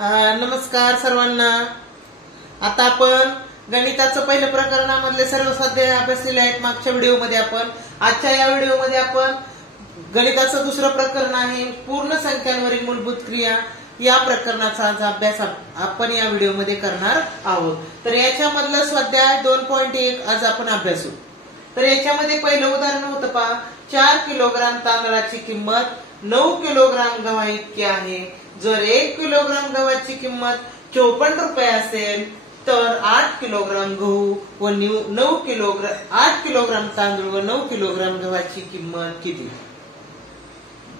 नमस्कार सर्वांना। आता आपण गणिताचं पहिल्या प्रकरणामधले सर्व स्वाध्याय अभ्यासलेले आहेत मागच्या व्हिडिओमध्ये। आपण आजच्या या व्हिडिओमध्ये आपण गणिताचं दुसरं प्रकरण आहे पूर्ण संख्यांवरील मूलभूत क्रिया या प्रकरणाचा अभ्यास आपण या व्हिडिओमध्ये करणार आहोत। तर याच्यामधलं स्वाध्याय 2.1 आज आपण अभ्यासू। तर याच्यामध्ये पहिलं उदाहरण होतं पहा, 4 किलोग्राम तांदळाची किंमत 9 किलोग्राम गव्हा इतकी आहे। जर 1 किलोग्राम गव्हाची किंमत 54 रुपये असेल तर 8 किलोग्राम गहू व 8 किलोग्राम तांदूळ व 9 किलोग्राम गव्हाची किंमत किती।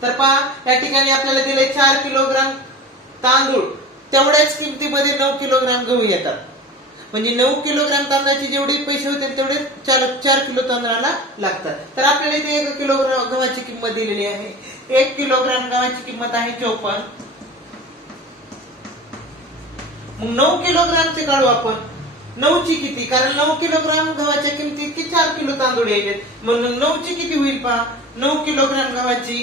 तर पहा या ठिकाणी आपल्याला दिले 4 किलोग्राम तांदूळ, तेवढ्याच किमतीमध्ये 9 किलोग्राम गहू येतात। म्हणजे 9 किलोग्राम तांदळाचे जेवढे पैसे होते तेवढे 4 किलो तांदळाला लागतात। तर आपल्याला इथे 1 किलोग्राम गव्हाची किंमत दिलेली आहे। 1 किलोग्राम गव्हाची किंमत आहे 54। मग 9 किलोग्रामचे काढू आपण। 9 ची किती, कारण 9 किलोग्राम गव्हाच्या किमतीत की 4 किलो तांदूळ येतात, म्हणून 9 ची किती होईल पहा। 9 किलोग्राम गव्हाची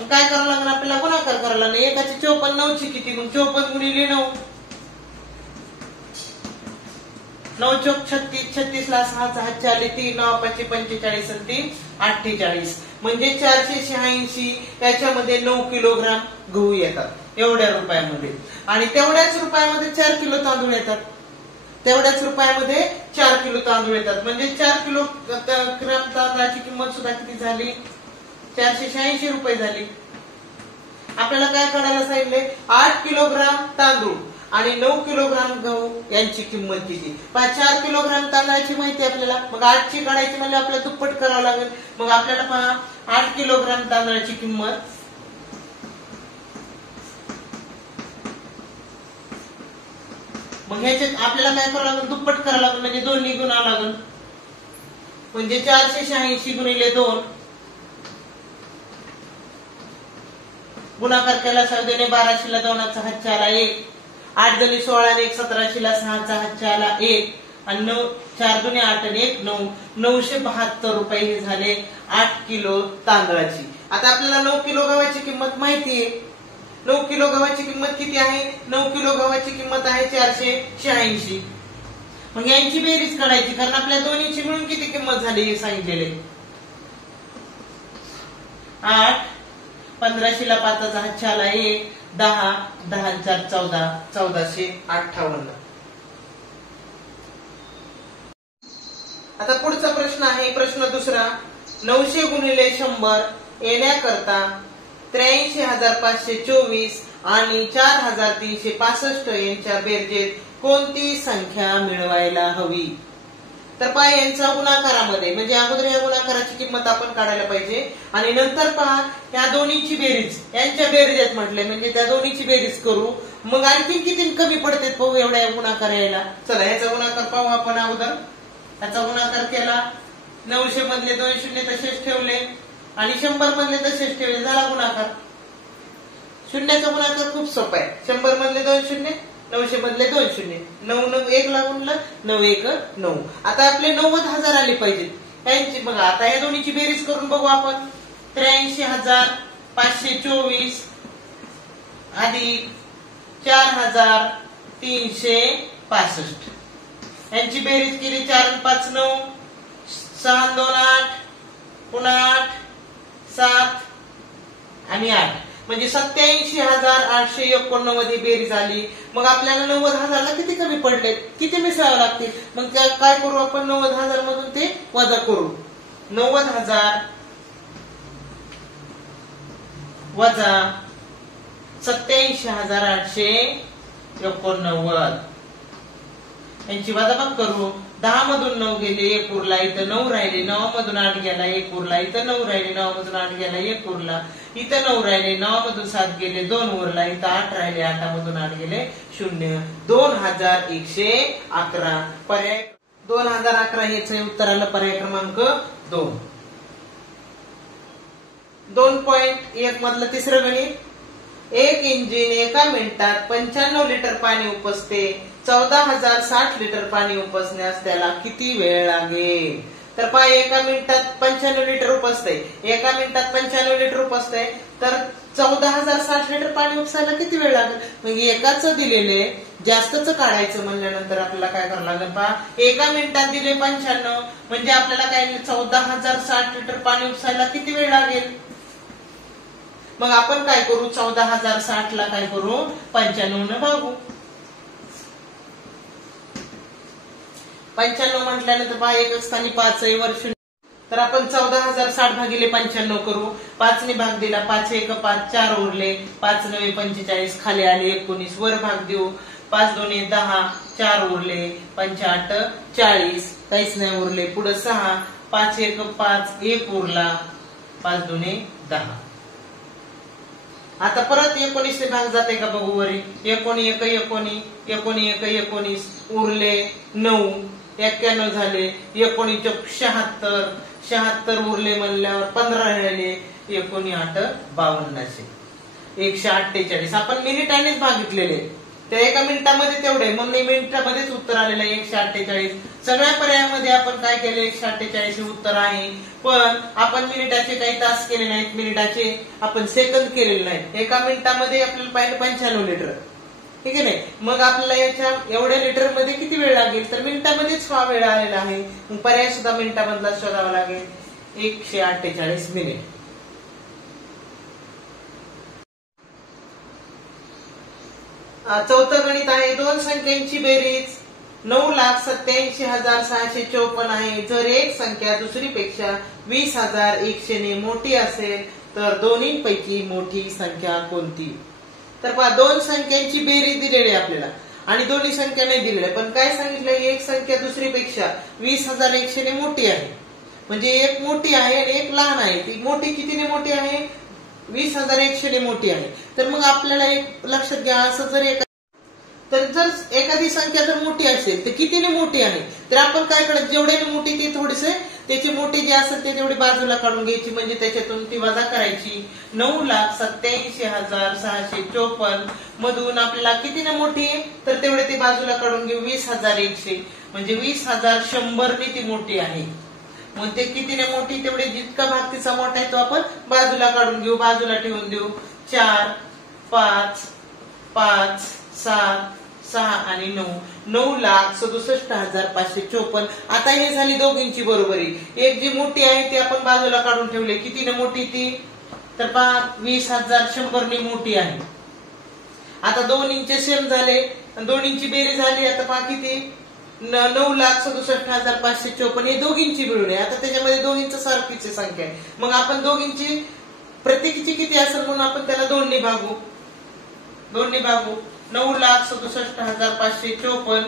काय करावं लागणार आपल्याला, गुणाकार करायला लागणार। एकाची 54, 9 ची किती, मग 54 गुणिले 9, 9 चौक 36, 36 ला 6 चा 4 3 9 5 45 आणि 3 48, म्हणजे 486। त्याच्यामध्ये 9 किलोग्राम गहू येतात एवढ्या रुपयामध्ये, आणि तेवढ्याच रुपयामध्ये 4 किलो तांदूळ येतात। तेवढ्याच रुपयामध्ये 4 किलो तांदूळ येतात, म्हणजे 4 किलोग्राम तांदळाची किंमत सुद्धा किती झाली, 486 रुपये झाली। आपल्याला काय काढायला सांगितले, 8 किलोग्राम तांदूळ आणि 9 किलोग्राम गहू यांची किंमत किती। 4 किलोग्राम तांदळाची माहिती आपल्याला, मग 8 ची काढायची म्हणजे आपल्याला दुप्पट करावं लागेल। मग आपल्याला पहा 8 किलोग्राम तांदळाची किंमत, मग ह्याच्यात आपल्याला काय करावं लागेल, दुप्पट करावं लागेल, म्हणजे 2 ने गुणावं लागेल। म्हणजे 486 गुणिले 2, गुणाकार केला 6 ने 12 ला 2 चा 1, 8 2 16 1 17 ला 6 चा 1, आणि 9 4 2 8 आणि 1 9, 972 रुपये हे झाले 8 किलो तांदळाची। आता आपल्याला 9 किलो गव्हाची किंमत माहिती आहे। 9 किलो गव्हाची किंमत किती आहे, 9 किलो गव्हाची किंमत आहे 486। मग यांची बेरीज काढायची, कारण आपल्या दोन्हीची मिळून किती किंमत झाली हे सांगितलेले। 8 15 ला 5 चा 1 10 10 4 14 1458। आता पुढचा प्रश्न आहे, प्रश्न दुसरा, 900 गुणिले 100 येण्याकरता 83,524 आणि 4,365 यांच्या बेरजेत कोणती संख्या मिळवायला हवी। तर पहा यांचा गुणाकारामध्ये, म्हणजे अगोदर या गुणाकाराची किंमत आपण काढायला पाहिजे, आणि नंतर पहा या दोन्हीची बेरीज, यांच्या बेरीज म्हटले म्हणजे त्या दोन्हीची बेरीज करू, मग आणखी किती कमी पडते पाहू एवढ्या गुणाकार यायला। चला याचा गुणाकार पाहू आपण अगोदर। याचा गुणाकार केला, 900 मधले 2 शून्य तसेच ठेवले आणि 100 मधले तसेच ठेवले, झाला गुणाकार। शून्याचा गुणाकार खूप सोपा आहे, 100 मधले 2 शून्य, 900 मधले 2 शून्य, 9 9 1 ला गुणलं, 9 1 9। आता आपले 90,000 आले पाहिजेत यांची। बघा आता या दोन्हीची बेरीज करून बघू आपण। 83,524 अधिक 4,365 यांची बेरीज केली, 4 आणि 5 9, 6 आणि 2 8, पुन्हा 8 7 आणि 8, म्हणजे 87,891 मध्ये बेरीज आली। मग आपल्याला 90,000 ला किती कमी पडले, किती मिसळावं लागतील, मग काय करू आपण, 90,000 मधून ते वजा करू। 90,000 वजा 87,891 यांची वजाबाकी करू। 10 मधून 9 गेले 1 उरला, इथं 9 राहिले, 9 मधून 8 गेला 1 उरला, इथं 9 राहिले, 9 मधून 8 गेला 1 उरला, इथं 9 राहिले, 9 मधून 7 गेले 2 उरला, इथं 8 राहिले, 8 मधून 8 गेले 0, 2111 पर्याय 2011 हेच उत्तर आलं, पर्याय क्रमांक 2। 2.1 मधलं तिसरं गणित, एक इंजिन एका मिनिटात 95 लिटर पाणी उपसते, 14,060 लिटर पाणी उपसण्यास त्याला किती वेळ लागेल। तर पहा एका मिनिटात 95 लिटर उपसते, एका मिनिटात 95 लिटर उपसते, तर 14,060 लिटर पाणी उपसायला किती वेळ लागेल? मग एकाच दिलेले जास्तच काढायचं म्हणल्यानंतर आपल्याला काय करावं लागेल? पहा एका मिनिटात दिले 95, म्हणजे आपल्याला काय 14,060 लिटर पाणी उपसायला किती वेळ लागेल? मग आपण काय करू? 14,060 ला काय करू? 95 न भागू. 95 म्हटल्यानंतर पहा एक स्थानी 5 आहे, वर 0, तर आपण 14,060 भागिले 95 करू. 5 ने भाग दिला, 5 1 5, 4 उरले, 5 9 45, खाली आले 19, वर भाग देऊ. 5 2 10, 4 उरले, 5 8 40, काहीच नाही उरले. पुढे 6, 5 1 5, 1 उरला, 5 2 10. आता परत 19 ने भाग जाते का बघू वरी. 1 1 19, 1 1 19, उरले 9, 91 झाले, 19 76, 76 उरले म्हणल्यावर 15 राहिले, 19 8 5200, 148. आपण मिनिटांनीच भागितलेले, त्या एका मिनिटामध्ये तेवढे, म्हणून मिनिटामध्येच उत्तर आलेलं आहे 148. सगळ्या पर्यायामध्ये आपण काय केले? 148 हे उत्तर आहे. पण आपण मिनिटाचे काही तास केले नाहीत, मिनिटाचे आपण सेकंद केलेले नाहीत. एका मिनिटामध्ये आपल्याला पाहिजे 95 लिटर, ठीक आहे नाही. मग आपल्याला याच्या एवढ्या लिटर मध्ये किती वेळ लागेल? तर मिनिटामध्येच हा वेळ आलेला आहे. मग पर्याय सुद्धा मिनिटामधला शोधावा लागेल. 148 मिनिट. चौथं गणित आहे. दोन संख्यांची बेरीज 9,87,654 आहे. जर एक संख्या दुसरीपेक्षा 20,100 ने मोठी असेल तर दोन्हीपैकी मोठी संख्या कोणती? तर पहा दोन संख्यांची बेरीज दिलेली आहे आपल्याला आणि दोन्ही संख्या नाही दिलेल्या, पण काय सांगितलं? एक संख्या दुसरीपेक्षा 20,100 ने मोठी आहे, म्हणजे एक मोठी आहे आणि एक लहान आहे. ती मोठी कितीने मोठी आहे? 20,100 ने मोठी आहे. तर मग आपल्याला एक लक्षात घ्या, असं जर एखादी संख्या जर मोठी असेल तर कितीने मोठी आहे? तर आपण काय करायचं? जेवढ्याने मोठी ती थोडेसे त्याची मोठी जी असेल ते तेवढी बाजूला काढून घ्यायची, म्हणजे त्याच्यातून ती वजा करायची. 9,87,654 मधून आपल्याला कितीने मोठी आहे? तर तेवढे ती बाजूला काढून घेऊ. 20,100 म्हणजे 20,100 ने ती मोठी आहे. मग ते कितीने मोठी? तेवढे जितका भाग तिचा मोठा आहे तो आपण बाजूला काढून घेऊ, बाजूला ठेवून देऊ. 4 5 5 7 6 आणि 9, 9,67,554. आता हे झाली दोघींची बरोबरी. एक जी मोठी आहे ती आपण बाजूला काढून ठेवले. कितीने मोठी ती? तर पहा 20,100 ने मोठी आहे. आता दोन्हींचे सेम झाले, दोन्हींची बेरीज झाली. आता पहा किती? 9,67,554 हे दोघींची मिळून आहे. आता त्याच्यामध्ये दोघींची सारखीची संख्या आहे. मग आपण दोघींची प्रत्येकीची किती असेल म्हणून आपण त्याला 2 ने भागू. 9,67,554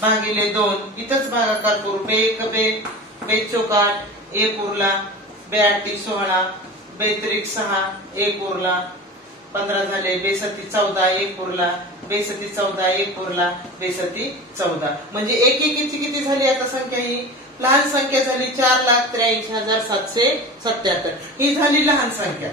भागिले 2. इथंच भागाकार करू. बे 1 बे 4 1 उरला, बे 8 16, बे 3 6 1 उरला, 15 झाले. बे 7 14 1 उरला, बे 7 14 1 उरला, बे 7 14. म्हणजे एकेकीची किती झाली आता संख्या? ही लहान संख्या झाली 4,83,777. ही झाली लहान संख्या.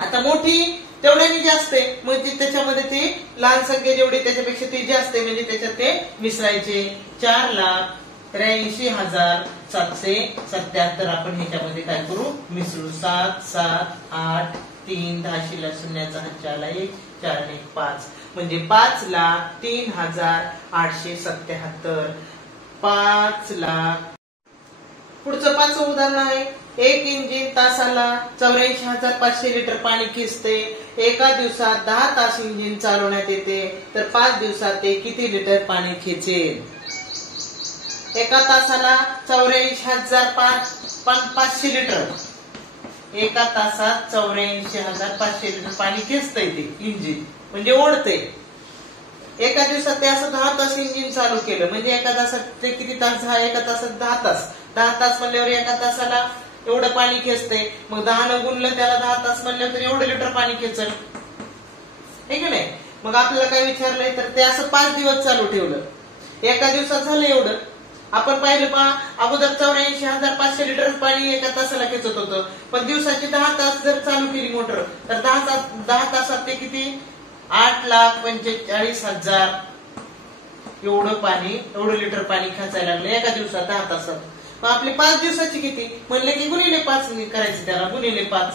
आता मोठी तेवढ्याने जास्त आहे, म्हणजे त्याच्यामध्ये ती लहान संख्या जेवढी त्याच्यापेक्षा ती जास्त आहे, म्हणजे त्याच्यात ते मिसळायचे. 4,83,777 आपण ह्याच्यामध्ये काय करू? मिसळू. 7 7 8 3 10 शून्याचा 4 4 1 5 म्हणजे 5,03,877. 5,00,000. पुढचं 5चं उदाहरण आहे. एक इंजिन तासाला 84,500 लिटर पाणी खेचते. एका दिवसात 10 तास इंजिन चालवण्यात येते, तर 5 दिवसात ते किती लिटर पाणी खेचेल? एका तासाला 84,500 लिटर, एका तासात 84,500 लिटर पाणी खेचतंय ते इंजिन, म्हणजे ओढते. एका दिवसात ते असं 10 तास इंजिन चालू केलं, म्हणजे एका तासात ते किती तास? एका तासात 10 तास. 10 तास म्हणल्यावर एका तासाला एवढं पाणी खेचते. मग 10 न गुणलं त्याला 10 तास म्हणल्यावर तर एवढं लिटर पाणी खेचल, हे की नाही? मग आपल्याला काय विचारलंय? तर ते असं 5 दिवस चालू ठेवलं. एका दिवसात झालं एवढं. आपण पाहिलं पहा, अगोदर 84,500 लिटर पाणी एका तासाला खेचत होतं, पण दिवसाची 10 तास जर चालू केली मोटर, तर 10 तासात ते किती? 8,45,000 एवढं पाणी, एवढं लिटर पाणी खेचायला लागलं एका दिवसात 10 तासात. मग आपली 5 दिवसाची किती म्हणले की गुणिले 5 करायचे, त्याला गुणिले 5.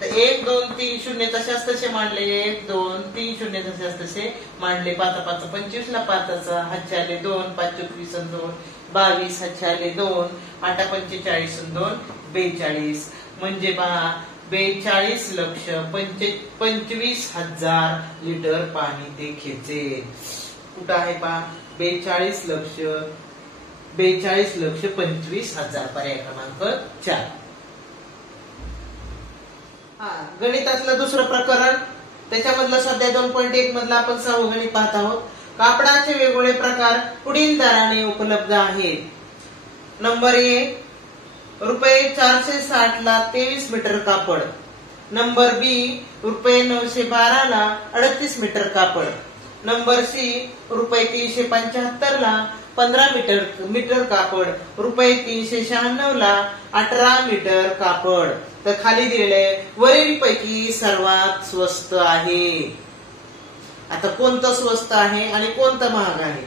तर 1 2 3 0 तसे तसे मांडले, 1 2 3 0 तसे तसे मांडले. 5 5 25 ला 5 हातचे आले 2, 5 24 आणि 2 22, हातचे आले 2, 8 45 आणि 2 42. म्हणजे पहा 42,25,000 लिटर पाणी ते खेचे. कुठं आहे पहा 42,25,000 पर्याय क्रमांक 4. गणितातलं दुसरं प्रकरण, त्याच्यामधलं सध्या 2.1 मधलं आपण 6वं गणित पाहत आहोत. कापडाचे वेगवेगळे प्रकार पुढील दराने उपलब्ध आहेत. नंबर 1 रुपये 460 ला 23 मीटर कापड. नंबर बी रुपये 912 ला 38 मीटर कापड. नंबर सी रुपये 375 ला 15 मीटर कापड. रुपये 396 ला 18 मीटर कापड. तर खाली दिलेले वरील पैकी सर्वात स्वस्त आहे. आता कोणतं स्वस्त आहे आणि कोणतं महाग आहे,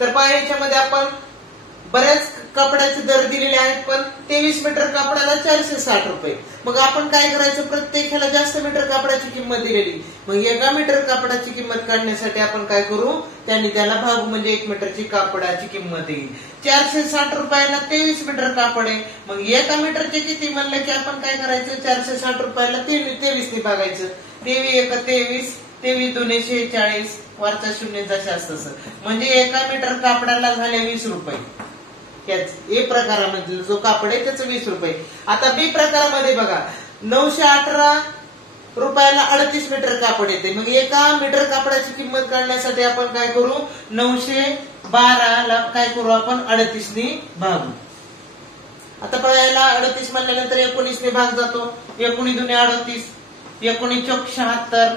तर पहा याच्यामध्ये आपण बऱ्याच कपड्याचे दर दिलेले आहेत, पण 23 मीटर कापडाला 460 रुपये. मग आपण काय करायचं, प्रत्येक ह्याला जास्त मीटर कापडाची किंमत दिलेली, मग एका मीटर कापडाची किंमत काढण्यासाठी आपण काय करू, त्यांनी त्याला भाग म्हणजे 1 मीटरची कापडाची किंमत येईल. 460 रुपयाला 23 मीटर कापड आहे, मग एका मीटरचे किती म्हणलं की आपण काय करायचं, 460 रुपयाला 23 ने भागायचं. 23 1 23, 23 2 46, वरचा 0 जसा असतं, म्हणजे एका मीटर कापडाला झाले 20 रुपये. ए प्रकारामध्ये जो कापड आहे त्याचं 20 रुपये. आता बी प्रकारामध्ये बघा 918 रुपयाला 38 मीटर कापड येते. मग एका मीटर कापडाची किंमत काढण्यासाठी आपण काय करू, 912 ला काय करू आपण 38 ने भागू. आता पळायला 38 म्हणल्यानंतर 19 ने भाग जातो. 19 दुने 38, 19 चौक 76,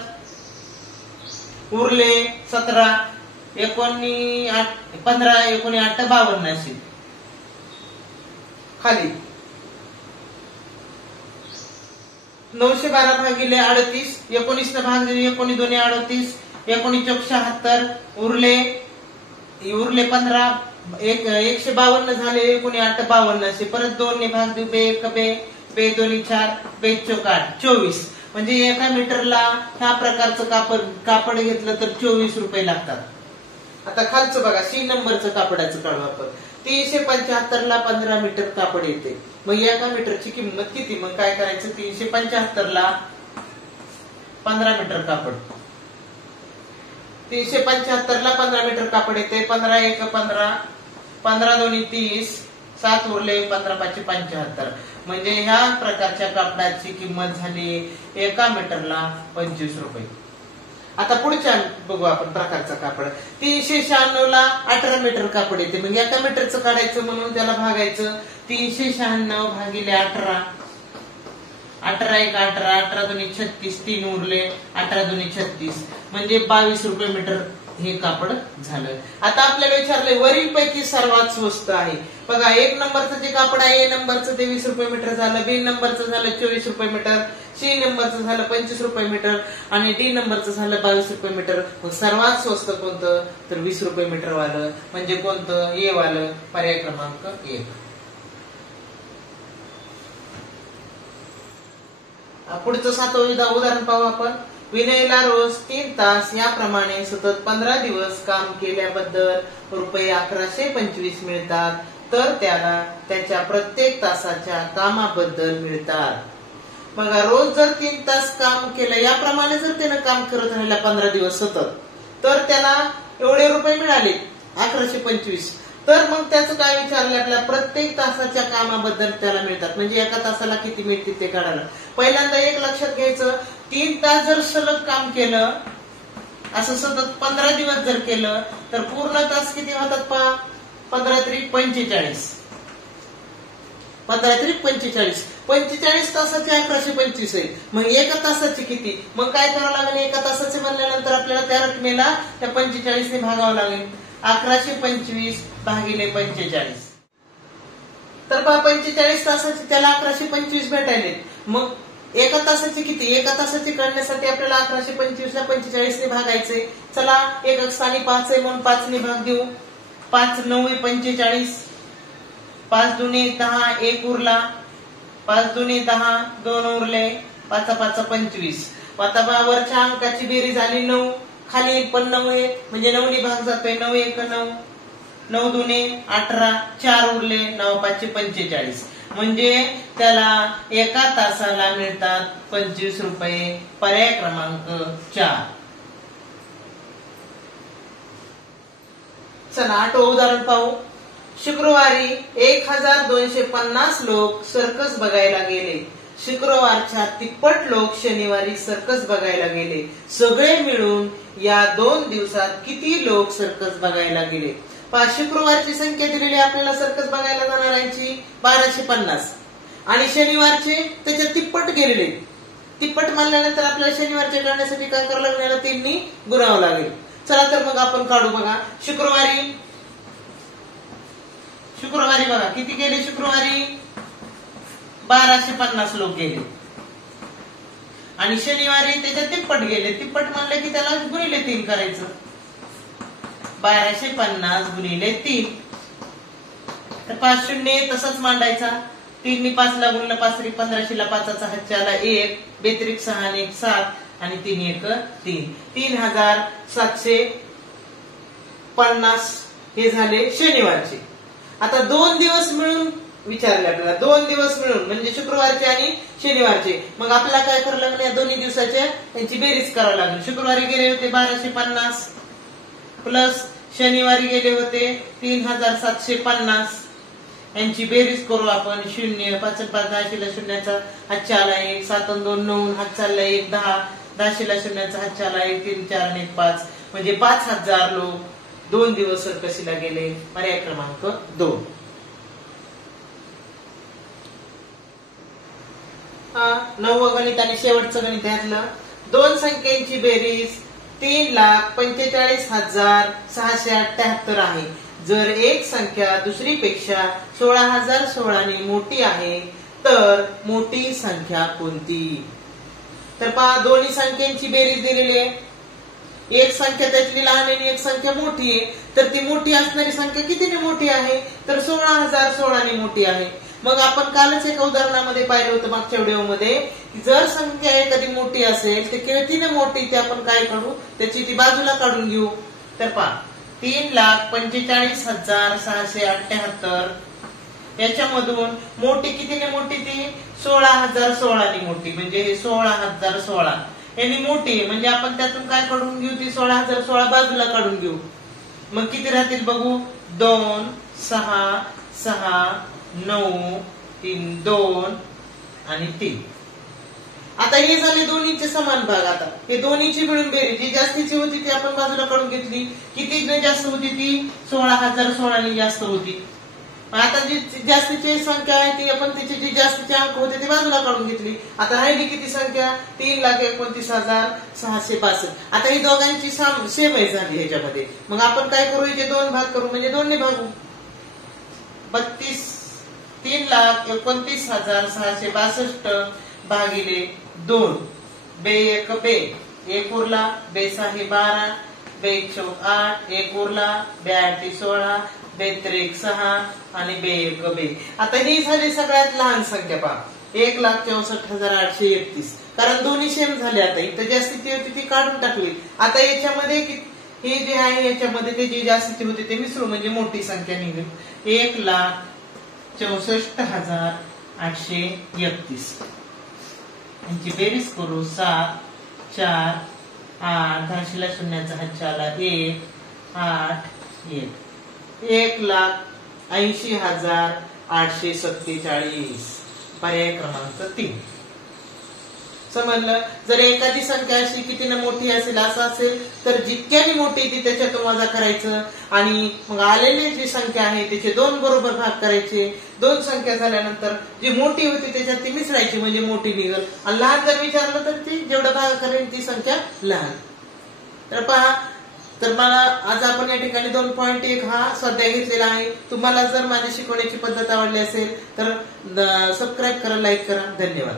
उरले 17, 19 15, 19 8 52 असे. खाली 912 भागिले 38, 19 ने भाग दिले, 19 2 38, 19 चौक 76, उरले 15, 152 झाले, 19 8 52 असे. परत 2 ने भाग देऊ, 2 1 2, 2 2 4, 2 चौक 8 24. म्हणजे एका मीटरला ह्या प्रकारचं कापड घेतलं तर 24 रुपये लागतात. आता खालचं बघा सी नंबरचं कापडाचं काढू आपण. 375 ला 15 मीटर कापड येते. मग एका मीटरची किंमत किती, मग काय करायचं, 375 ला 15 मीटर कापड. 375 ला 15 मीटर कापड येते. 15 1 15, 15 2 30, 7 उरले, 15 5 75. म्हणजे ह्या प्रकारच्या कापडाची किंमत झाली एका मीटरला 25 रुपये. आता पुढच्या बघू आपण प्रकारचा कापड. 396 ला 18 मीटर कापड येते. मग एका मीटरचं काढायचं म्हणून त्याला भागायचं. 396 भागिले 18, 18 1 18, 18 2 36, 3 उरले, 18 2 36, म्हणजे 22 रुपये मीटर हे कापड झालं. आता आपल्याला विचारलंय वरील पैकी सर्वात स्वस्त आहे. बघा 1 नंबरचं जे कापड आहे, ए नंबरचं 23 रुपये मीटर झालं, बी नंबरचं झालं 24 रुपये मीटर, सी नंबरचं झालं 25 रुपये मीटर आणि डी नंबरचं झालं 22 रुपये मीटर. मग सर्वात स्वस्त कोणतं, तर 20 रुपये मीटर वालं. म्हणजे कोणतं, ए वालं, पर्याय क्रमांक 1. पुढचं 7वं उदाहरण पाहू आपण. विनयला रोज 3 तास याप्रमाणे सतत 15 दिवस काम केल्याबद्दल रुपये 1125 मिळतात, तर त्याला त्याच्या प्रत्येक तासाच्या कामाबद्दल मिळतात. बघा रोज जर 3 तास काम केलं, याप्रमाणे जर त्यानं काम करत राहिला 15 दिवस सतत, तर त्याला एवढे रुपये मिळाले 1125. तर मग त्याचं काय विचारलं आपल्याला, प्रत्येक तासाच्या कामाबद्दल त्याला मिळतात. म्हणजे एका तासाला किती मिळतील ते काढायला. पहिल्यांदा एक लक्षात घ्यायचं, 3 तास जर सलग काम केलं, असं सतत 15 दिवस जर केलं, तर पूर्ण तास किती होतात पहा, 15 3 45, 15 3 45, 45 तासाचे 1125 आहे. मग एका तासाची किती, मग काय करावं लागेल, एका तासाचे म्हणल्यानंतर आपल्याला त्या रकमेला त्या 45 ने भागावं लागेल. 1125 भागिले 45. तर पहा 45 तासाचे त्याला 1125 भेटायले. मग एका तासाची किती? एका तासाची काढण्यासाठी आपल्याला 1125 ला 45 ने भागायचे. चला एक स्थानी 5 आहे म्हणून 5 ने भाग देऊ. 5 9 45, 5 दुने 10, 1 उरला, 5 दुने 10, 2 उरले, 5 5 25. आता वरच्या अंकाची बेरीज झाली 9, खाली पण 9 आहे म्हणजे 9 ने भाग जातोय. 9 1 9, 9 दुने 18, 4 उरले, 9 5 45. म्हणजे त्याला एका तासाला मिळतात 25 रुपये. पर्याय क्रमांक 4. चला 8वे उदाहरण पाहू. शुक्रवारी 1250 लोक सर्कस बघायला गेले. शुक्रवारच्या तिप्पट लोक शनिवारी सर्कस बघायला गेले. सगळे मिळून या 2 दिवसात किती लोक सर्कस बघायला गेले? शुक्रवारची संख्या दिलेली आपल्याला सर्कस बघायला जाणाऱ्यांची 1250 आणि शनिवारचे त्याच्या तिप्पट गेलेले. तिप्पट मानल्यानंतर आपल्याला शनिवारचे काढण्यासाठी काय करावं लागणार? 3 ने गुणावं लागेल. चला तर मग आपण काढू. बघा शुक्रवारी बघा किती गेले? शुक्रवारी 1250 लोक गेले आणि शनिवारी त्याच्या तिप्पट गेले. तिप्पट म्हणलं की त्याला गुणिले 3 करायचं. 1250 गुणिले 3 तर 5 शून्य तसंच मांडायचा. 3 ने 5 ला गुणलं 5 3 15 ला 5चा हातच्याला 1, 2 6 आणि 1 7 आणि 3 1 3. 3750 हे झाले शनिवारचे. आता 2 दिवस मिळून विचारले आपल्याला. 2 दिवस मिळून म्हणजे शुक्रवारचे आणि शनिवारचे. मग आपल्याला काय करावं लागलं? या दोन्ही दिवसाच्या त्यांची बेरीज करावी लागली. शुक्रवारी गेले होते 1250 प्लस शनिवारी गेले होते 3750. यांची बेरीज करू आपण. 0 5 5 10 ला शून्याचा हातच्याला 1, 7 2 9 हात चालला 1 10, 10 ला शून्याचा हातच्याला 1 3 4 आणि 1 5 म्हणजे 5000 लोक 2 दिवस सर्कसीला गेले. पर्याय क्रमांक 2. 9वं गणित आणि शेवटचं गणित यातलं. 2 संख्यांची बेरीज 3,45,678 आहे. जर एक संख्या दुसरीपेक्षा 16,016 ने मोठी आहे तर मोठी संख्या कोणती? तर पहा दोन्ही संख्यांची बेरीज दिलेली आहे. एक संख्या त्यातली लहान आणि एक संख्या मोठी आहे. तर ती मोठी असणारी संख्या कितीने मोठी आहे? तर 16,016 ने मोठी आहे. मग आपण कालच एका उदाहरणामध्ये पाहिलं होतं मागच्या व्हिडिओमध्ये की जर संख्या एखादी मोठी असेल तर कितीने मोठी ते आपण काय करू? त्याची ती बाजूला काढून घेऊ. तर पहा 3,45,678 याच्यामधून मोठी कितीने मोठी? ती 16,016 ने मोठी म्हणजे हे 16,016 यांनी मोठी आहे म्हणजे आपण त्यातून काय काढून घेऊ? ती 16,016 बाजूला काढून घेऊ. मग किती राहतील बघू? 2 6 6 9 3 2 आणि 3. आता हे झाले दोन्हीचे समान भाग. आता हे दोन्हीची मिळून बेरीज जी जास्तीची होती ती आपण बाजूला काढून घेतली. किती जास्त होती? ती 16,016 ने जास्त होती. आता जी जास्तीची संख्या आहे ती आपण तिचे जे जास्तीचे अंक होते ते बाजूला काढून घेतली. आता राहिली किती संख्या? 3,29,662. आता ही दोघांची सेम आहे झाली ह्याच्यामध्ये. मग आपण काय करू? याचे 2 भाग करू म्हणजे 2 ने भागू. 3,29,662 भागिले 2. बे 1 बे 1 उरला, बे 6 12, बे 1 4 8, 1 उरला, बे 8 16, बे 3 6 आणि बे 1 बे. आता ही झाली सगळ्यात लहान संख्या. पहा 1,64,831 कारण दोन्ही सेम झाले. आता इथं जास्तीची होती ती काढून टाकली. आता याच्यामध्ये हे जे आहे याच्यामध्ये ते जे जास्तीची होते ते मिसळू म्हणजे मोठी संख्या निघेल. 1,64,831 यांची बेरीज करू. 7 4 8 10 ला शून्याचा हातच्याला 1 8 1 1,80,847. पर्याय क्रमांक 3. समजलं? जर एखादी संख्या अशी कितीने मोठी असेल असं असेल तर जितक्यानी मोठी ती त्याच्यातून वजा करायचं आणि मग आलेली जी संख्या आहे त्याचे 2 बरोबर भाग करायचे. 2 संख्या झाल्यानंतर जी मोठी होती त्याच्यात ती मिसळायची म्हणजे मोठी निघल. आणि लहान जर विचारलं तर ती जेवढं भाग करेल ती संख्या लहान. तर पहा तर मला आज आपण या ठिकाणी 2.1 हा स्वाध्याय घेतलेला आहे. तुम्हाला जर माझी शिकवण्याची पद्धत आवडली असेल तर सबस्क्राईब करा, लाईक करा. धन्यवाद.